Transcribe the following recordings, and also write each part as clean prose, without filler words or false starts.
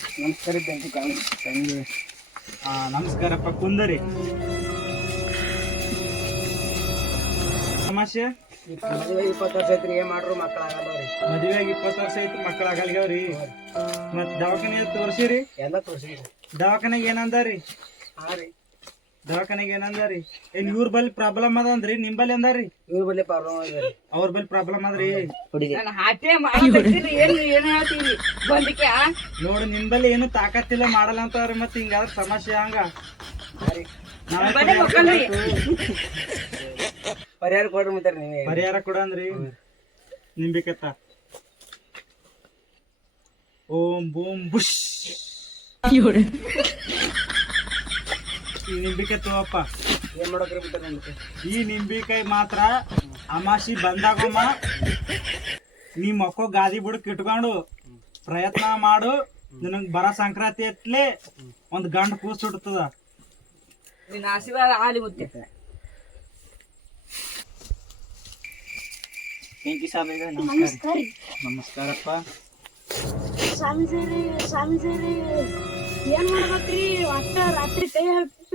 ನಮಸ್ಕಾರ ಬೆಂಕಿ ಕಾಣಿ ತಂಗಿ ನಮಸ್ಕಾರಪ್ಪ ಕುಂದರಿ ಸಮಸ್ಯೆ ಮದುವೆ 20 ವರ್ಷ ಐತ್ರಿ ಏನ್ ಮಾಡ್ರು ಮಕ್ಕಳ ಆಗಲ್ರಿ ಮದುವೆಗೆ 20 ವರ್ಷ ಐತಿ ಮಕ್ಕಳ ಆಗಲ್ಗ್ಯಾವ್ರಿ ಮತ್ ದವಾಖಾನೆ ತೋರ್ಸಿರಿ ಎಲ್ಲ ತೋರ್ಸಿರಿ ದವಾಖಾನೆಗೆ ಏನಂದಾರಿ ಹಾ ರೀ ದವಾಖಾನೆಗೆ ಏನಂದಾರಿ ಏನ್ ಇವ್ರ ಬಲ್ಲಿ ಪ್ರಾಬ್ಲಮ್ ಅದ ಅಂದ್ರಿ ನಿಮ್ ಬಲ್ಲಿ ಅಂದಾರಿ ಇವ್ರ ಬಲ್ಲಿ ಪ್ರಾಬ್ಲಮ್ ಇದೆ ಅವ್ರ ಬಲ್ಲಿ ಪ್ರಾಬ್ಲಮ್ ಅದ್ರಿ ನಾನು ಹಾಟೆ ಮಾಡ್ತೀನಿ ಏನು ಹೇಳ್ತೀರಿ ಬಂದಿಕೆ ನೋಡು ನಿನ್ ಬಲ್ಲಿ ಏನು ತಾಕತ್ತಿಲ್ಲ ಮಾಡಲ್ಲ ಅಂತವ್ರಿ ಮತ್ ಹಿಂಗಾದ್ರ ಸಮಸ್ಯೆ ಹಂಗ ಪರಿಹಾರ ಕೊಡ್ರಿ ಮತ್ತೆ ನೀವೇ ಪರಿಹಾರ ಕೊಡ ಅಂದ್ರಿ ನಿಂಬಿಕತ್ತ ಓಂ ಬೂಮ್ ಬುಷ್ ಈ ನಿಂಬಿಕಾಯಿ ತಗೋಪ್ಪ ಏನ್ ಮಾಡೋಕ್ರಿ ಮತ್ತೆ ನಮ್ಗೆ ಈ ನಿಂಬಿಕಾಯಿ ಮಾತ್ರ ಅಮಾಸಿ ಬಂದಾಗೊಮ್ಮ ನೀ ಮಕ್ಕೋ ಗಾದಿ ಬುಡಕ್ ಇಟ್ಕೊಂಡು ಪ್ರಯತ್ನ ಮಾಡು ನಿನಗ್ ಬರ ಸಂಕ್ರಾಂತಿ ಎತ್ಲೆ ಒಂದ್ ಗಂಡ ಕೂಸ್ ಸುಡ್ತದ ನಿನ್ನ ಆಶೀರ್ವಾದ ಆಲಿ ಮುತ್ತೆ ಬೆಂಕಿ ಸ್ವಾಮಿಗೆ ನಮಸ್ಕಾರ ನಮಸ್ಕಾರಪ್ಪ ಸ್ವಾಮಿ ಸೇರಿ ಏನ್ ಮಾಡ್ಬೇಕ್ರಿ ಒಟ್ಟ ರಾತ್ರಿ ಕೈ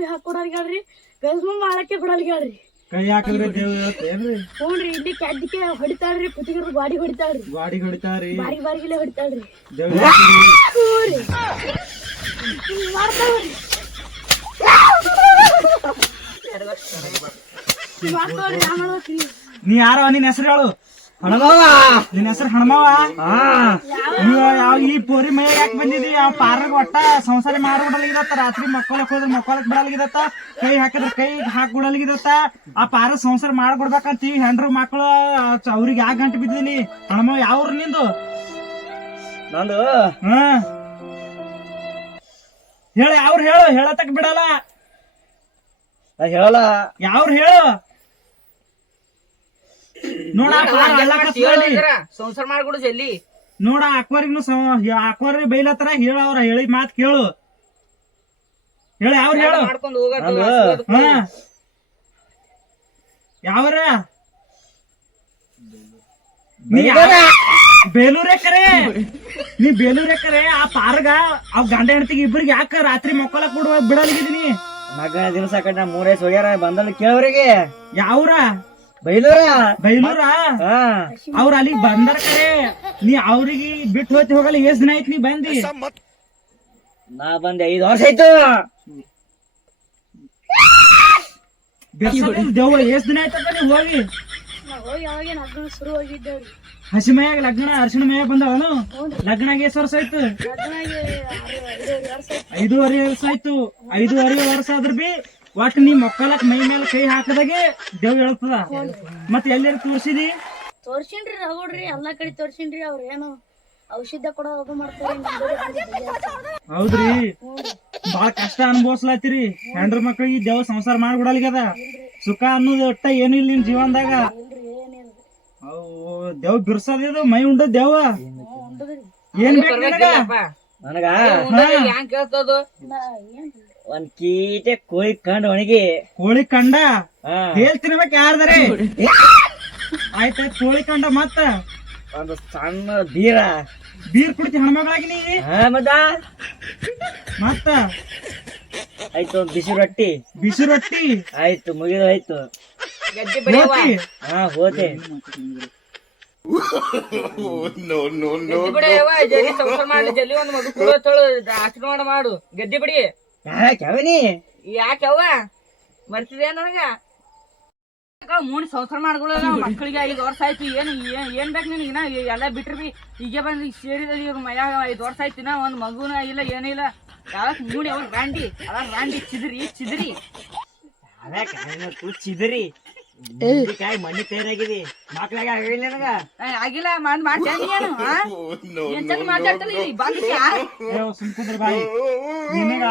ಹಾಕೊಡಲ್ರಿ ಗಜ್ಮ ಮಾಡಕ್ಕೆ ಬಿಡಲ್ರಿ ಕೈ ಹಾಕಿದ್ರೆ ದೇವ್ ಹೇಳ್ತೇನ್ರಿ ಹ್ಞೂನ್ರಿ ಇಲ್ಲಿ ಕ್ಯಾದಿಕೆ ಹೊಡಿತಾಳ್ರಿ ಕುತ್ತಿಗೆರು ಗಾಡಿ ಹೊಡಿತಾಳ್ರಿ ಗಾಡಿ ಹೊಡಿತಾರಿ ಬಾರಿಗಿಲೆ ಹೊಡಿತಾಳ್ರಿ ದೇವ್ ಹ್ಞೂರಿ ಮಾಡ್ತಾವ್ರಿ ಮಾಡ್ತಾವ್ರಿ ಯಾ ಮಾಡ್ಬೇಕ್ರಿ ನೀ ಯಾರ ನಿನ್ ಹೆಸರು ಹೇಳು ಹಣಮಾವ ನಿನ್ ಹೆಸರು ಹಣಮಾವ ಯಾವ ಈ ಪೋರಿ ಮೈ ಯಾಕೆ ಬಂದಿದಿ ಆ ಪಾರ್ಗ ಒಟ್ಟ ಸಂಸಾರ ಮಾಡ್ಬಿಡಲ್ಗಿದತ್ತ ರಾತ್ರಿ ಮಕ್ಕೊಳಕ್ ಹೋದ್ರ ಮಕ್ಕೊಳಕ್ ಬಿಡಲ್ಗಿದತ್ತ ಕೈ ಹಾಕಿದ್ರ ಕೈ ಹಾಕ್ಬಿಡಲ್ಗಿದತ್ತ ಆ ಪಾರ ಸಂಸಾರ ಮಾಡ್ಬಿಡ್ಬೇಕಂತೀವಿ ಹೆಂಡ್ರು ಮಕ್ಳು ಅವ್ರಿಗೆ ಯಾಕೆ ಗಂಟು ಬಿದ್ದೀನಿ ಹಣಮಾವ ಯಾವ್ರು ನಿಂದು ನಂದು ಹ ಹೇಳ ಯಾವ್ರು ಹೇಳು ಹೇಳತಕ್ ಬಿಡಲ್ಲ ಹೇಳಲ್ಲ ಯಾವ್ರು ಹೇಳು ನೋಡ ಸಂಸಾರ ಮಾಡ್ಕೊಡು ಜಲ್ದಿ ನೋಡ ಅಕ್ವರಿಗ್ನು ಅಕ್ವರಿ ಬೈಲತ್ತಾರ ಹೇಳ ಅವ್ರ ಹೇಳಿ ಮಾತ್ ಕೇಳು ಹೇಳ ಯಾವ್ರ ಹೇಳು ಮಾಡ್ಕೊಂಡು ಹೋಗ ಹ ಯಾವ್ರ ಬೇಲೂರೇ ಕರೆ ನೀ ಬೇಲೂರೇ ಕರೆ ಆ ಪಾರ್ಗ ಅವ್ ಗಂಡ ಹೆಂಡತಿಗೆ ಇಬ್ಬರಿಗೆ ಯಾಕ ರಾತ್ರಿ ಮಕ್ಕಳಕ್ ಬಿಡುವ ಬಿಡಲ್ಗಿದೀನಿ ನಾಲ್ಕು ದಿವಸ ಕಡೆ 3 ದಿವಸ ಹೋಗ್ಯಾರ ಬಂದಲ್ಲಿ ಕೇಳವ್ರಿಗೆ ಯಾವ್ರ ಬೈಲೂರ ಅವ್ರ ಅಲ್ಲಿಗ್ ಬಂದಾರ ಕರೆ ನೀ ಅವ್ರಿಗೆ ಬಿಟ್ಟು ಹೋತಿ ಹೋಗಲ್ಲ ಎಷ್ಟ್ ದಿನ ಆಯ್ತು ನೀ ಬಂದಿ ನಾ ಬಂದೆ 5 ವರ್ಷ ಆಯ್ತು ದೇವ ಎಷ್ಟ್ ದಿನ ಆಯ್ತಪ್ಪ ನೀವ್ ಹೋಗಿ ಹೋಗಿ ಅವಾಗ ಲಗ್ನ ಶುರು ಹೋಗಿದ್ದೇವ್ರಿ ಹಸಿ ಮೈಯಾಗ ಲಗ್ನ ಅರ್ಶಿಣ ಮೈಯಾಗ ಬಂದವನು ಲಗ್ನಾಗ ಎಷ್ಟ್ ವರ್ಷ ಆಯ್ತು ಲಗ್ನಾಗೆ 5.5 ವರ್ಷ ಆಯ್ತು 5.5 ವರ್ಷ ಆದ್ರ ಬಿ ಒಟ್ ನೀ ಮಕ್ಕಳಕ್ ಮೈ ಮೇಲೆ ಕೈ ಹಾಕದಾಗೆ ದೇವ್ ಹೇಳ್ತದ ಮತ್ ಎಲ್ಲಾರು ತೋರ್ಸಿದಿ ತೋರ್ಸಿನ್ರಿ ರಗೋಡ್ರಿ ಎಲ್ಲಾ ಕಡೆ ತೋರ್ಸಿನ್ರಿ ಅವ್ರ ಏನು ಔಷಧ ಕೊಡೋ ಅದು ಮಾಡ್ತಾರೆ ಹೌದ್ರಿ ಬಾಳ ಕಷ್ಟ ಅನುಭವಿಸ್ಲಾತಿರಿ ಹೆಂಡ್ರ ಮಕ್ಳಿಗೆ ದೇವ್ ಸಂಸಾರ ಮಾಡ್ಬಿಡಲ್ಗದ ಸುಖ ಅನ್ನೋದು ಒಟ್ಟ ಏನು ಇಲ್ಲ ನಿನ್ ಜೀವನದಾಗ ದೇವ್ ಬಿರ್ಸದ ಮೈ ಉಂಡ ದೇವ ಏನ್ ಬೇಕು ನನಗ ಹೆಂಗ್ ಕೇಳ್ತದು ಒಂದ್ ಕೀಟೆ ಕೋಳಿ ಕಂಡು ಒಣಗಿ ಕೋಳಿ ಕಂಡ ಹೇಳ್ತಿರ್ಬೇಕ ಯಾರ್ದಾರೆ ಆಯ್ತಾಯ್ತು ಕೋಳಿ ಕಂಡ ಮತ್ತ ಒಂದು ಸಣ್ಣ ಬೀರ ಬೀರ್ ಕುಡಿತಿ ಹೆಣ್ಮಗಳಾಗಿ ನೀ ಮತ್ತ ಮತ್ತ ಆಯ್ತು ಒಂದ್ ಬಿಸಿ ರೊಟ್ಟಿ ಆಯ್ತು ಮುಗಿದು ಆಯ್ತು ಗದ್ದೆ ಬಡಿಯವ ಹೋತೆ ಗದ್ದೆ ಬಡಿಯವ ಜಲ್ದಿ ಸಂಸಾರ ಮಾಡ್ಲಿ ಜಲ್ದಿ ಒಂದು ಮಗು ಕೂಡೋಳು ಆಶೀರ್ವಾದ ಮಾಡು ಗದ್ದೆ ಬಡಿ ಯಾವನಿ ಯಾಕವ್ವ ಮರ್ತಿದ್ಯಾ ನನಗ ಮೂಣಿ ಸಂಸಾರ ಮಾಡ್ಕೊಳ್ಳೋದ ಮಕ್ಕಳಿಗೆ 5 ವರ್ಷ ಆಯ್ತು ಏನ್ ಬೇಕು ನಿನಗೆ ಇನ್ನ ಎಲ್ಲ ಬಿಟ್ರಿ ಬಿ ಈಗ ಬಂದು ಸೇರಿದ ಇವ್ರ ಮನ್ಯಾಗ 5 ವರ್ಷ ಆಯ್ತು ಇನ್ನ ಒಂದ್ ಮಗುನ ಇಲ್ಲ ಏನಿಲ್ಲ ಯಾವತ್ ಮೂಣಿ ಅವ್ರ ರಾಂಡಿ ಚಿದ್ರಿ ಚಿದರಿ ಕಾಯಿ ಮಣ್ಣಿ ತಯಾರಾಗಿದೆ ಮಕ್ಳಾಗ ಆಗಿಲ್ಲ ನನಗ ಆಗಿಲ್ಲ ಮಾಡ್ತೇನೆ ಏನ್ ಚಂದ ಮಾತಾಡ್ತಾನೆ ಸುಮ್ಕುಂದ್ರ ಬಾಯಿ ನಿನಗ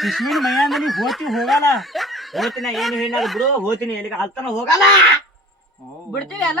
ಕಿಶ್ಮಿನ ಮೈಯಾಂದ ನೀ ಹೋಗಲ್ಲ ಹೋತಿನ ಏನು ಹೇಳ ಬಿಡು ಹೋತೀನಿ ಎಲ್ಲಿಗೆ ಅಲ್ತನ ಹೋಗಲ್ಲ ಬಿಡ್ತೀವಿ ಎಲ್ಲ